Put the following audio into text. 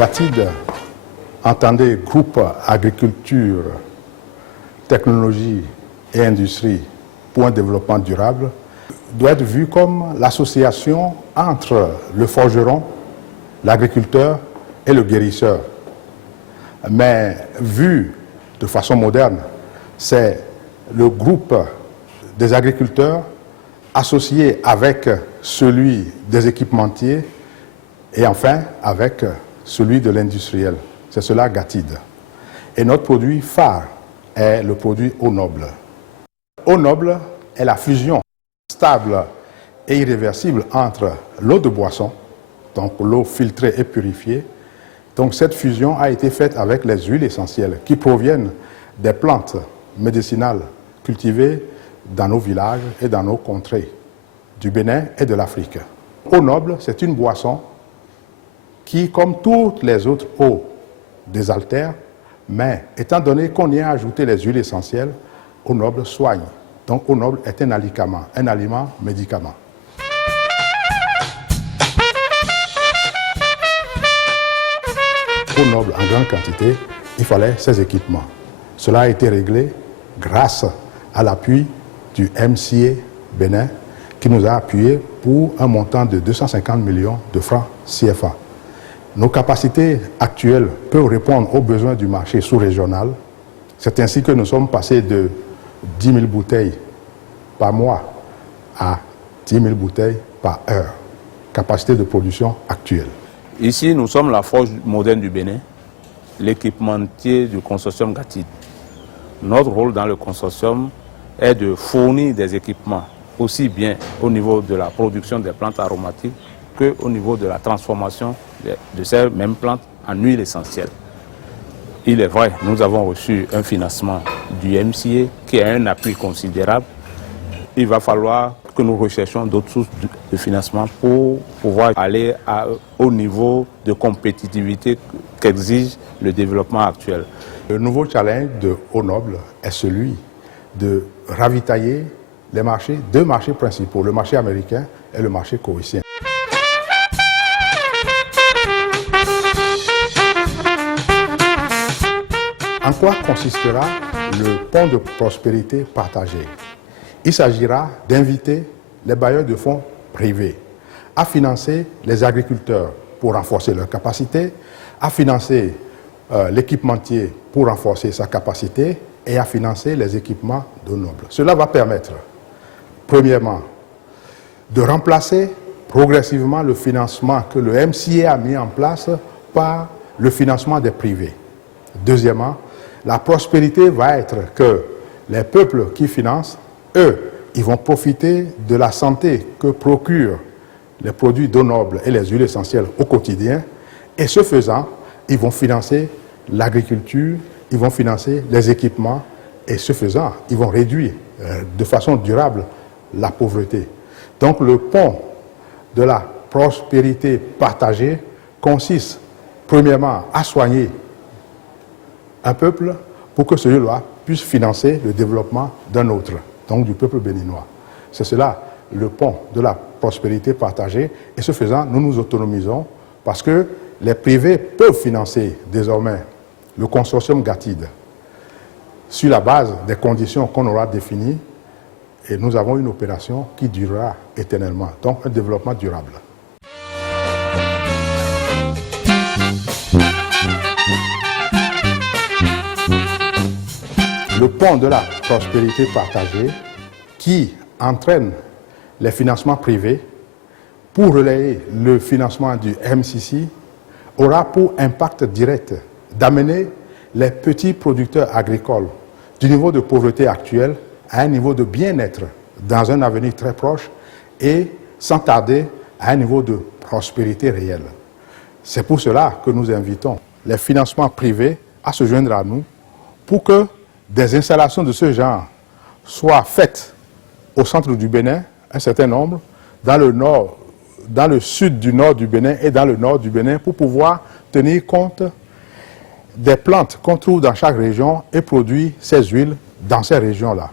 GATID, entendez Groupe Agriculture, Technologie et Industrie pour un développement durable, doit être vu comme l'association entre le forgeron, l'agriculteur et le guérisseur. Mais vu de façon moderne, c'est le groupe des agriculteurs associé avec celui des équipementiers et enfin avec celui de l'industriel. C'est cela GATID. Et notre produit phare est le produit eau noble. Eau noble est la fusion stable et irréversible entre l'eau de boisson, donc l'eau filtrée et purifiée. Donc cette fusion a été faite avec les huiles essentielles qui proviennent des plantes médicinales cultivées dans nos villages et dans nos contrées du Bénin et de l'Afrique. Eau noble, c'est une boisson qui, comme toutes les autres eaux, désaltère, mais étant donné qu'on y a ajouté les huiles essentielles, eau noble soigne. Donc eau noble est un aliment médicament. Eau noble en grande quantité, il fallait ces équipements. Cela a été réglé grâce à l'appui du MCA Bénin qui nous a appuyés pour un montant de 250 millions de francs CFA. Nos capacités actuelles peuvent répondre aux besoins du marché sous-régional. C'est ainsi que nous sommes passés de 10 000 bouteilles par mois à 10 000 bouteilles par heure. Capacité de production actuelle. Ici, nous sommes la forge moderne du Bénin, l'équipementier du consortium GATID. Notre rôle dans le consortium est de fournir des équipements aussi bien au niveau de la production des plantes aromatiques qu'au niveau de la transformation de ces mêmes plantes en huile essentielle. Il est vrai, nous avons reçu un financement du MCA qui a un appui considérable. Il va falloir que nous recherchions d'autres sources de financement pour pouvoir aller au niveau de compétitivité qu'exige le développement actuel. Le nouveau challenge de Eau Noble est celui de ravitailler les marchés, deux marchés principaux, le marché américain et le marché coréen. En quoi consistera le pont de prospérité partagé? Il s'agira d'inviter les bailleurs de fonds privés à financer les agriculteurs pour renforcer leur capacité, à financer l'équipementier pour renforcer sa capacité et à financer les équipements d'eau noble. Cela va permettre, premièrement, de remplacer progressivement le financement que le MCA a mis en place par le financement des privés. Deuxièmement, la prospérité va être que les peuples qui financent, eux, ils vont profiter de la santé que procurent les produits d'eau noble et les huiles essentielles au quotidien. Et ce faisant, ils vont financer l'agriculture, ils vont financer les équipements. Et ce faisant, ils vont réduire de façon durable la pauvreté. Donc le pont de la prospérité partagée consiste premièrement à soigner un peuple pour que celui-là puisse financer le développement d'un autre, donc du peuple béninois. C'est cela le pont de la prospérité partagée et ce faisant, nous nous autonomisons parce que les privés peuvent financer désormais le consortium GATID sur la base des conditions qu'on aura définies et nous avons une opération qui durera éternellement, donc un développement durable. Le pont de la prospérité partagée qui entraîne les financements privés pour relayer le financement du MCC aura pour impact direct d'amener les petits producteurs agricoles du niveau de pauvreté actuel à un niveau de bien-être dans un avenir très proche et sans tarder à un niveau de prospérité réelle. C'est pour cela que nous invitons les financements privés à se joindre à nous pour que des installations de ce genre soient faites au centre du Bénin, un certain nombre, dans le nord, dans le sud du nord du Bénin et dans le nord du Bénin pour pouvoir tenir compte des plantes qu'on trouve dans chaque région et produire ces huiles dans ces régions-là.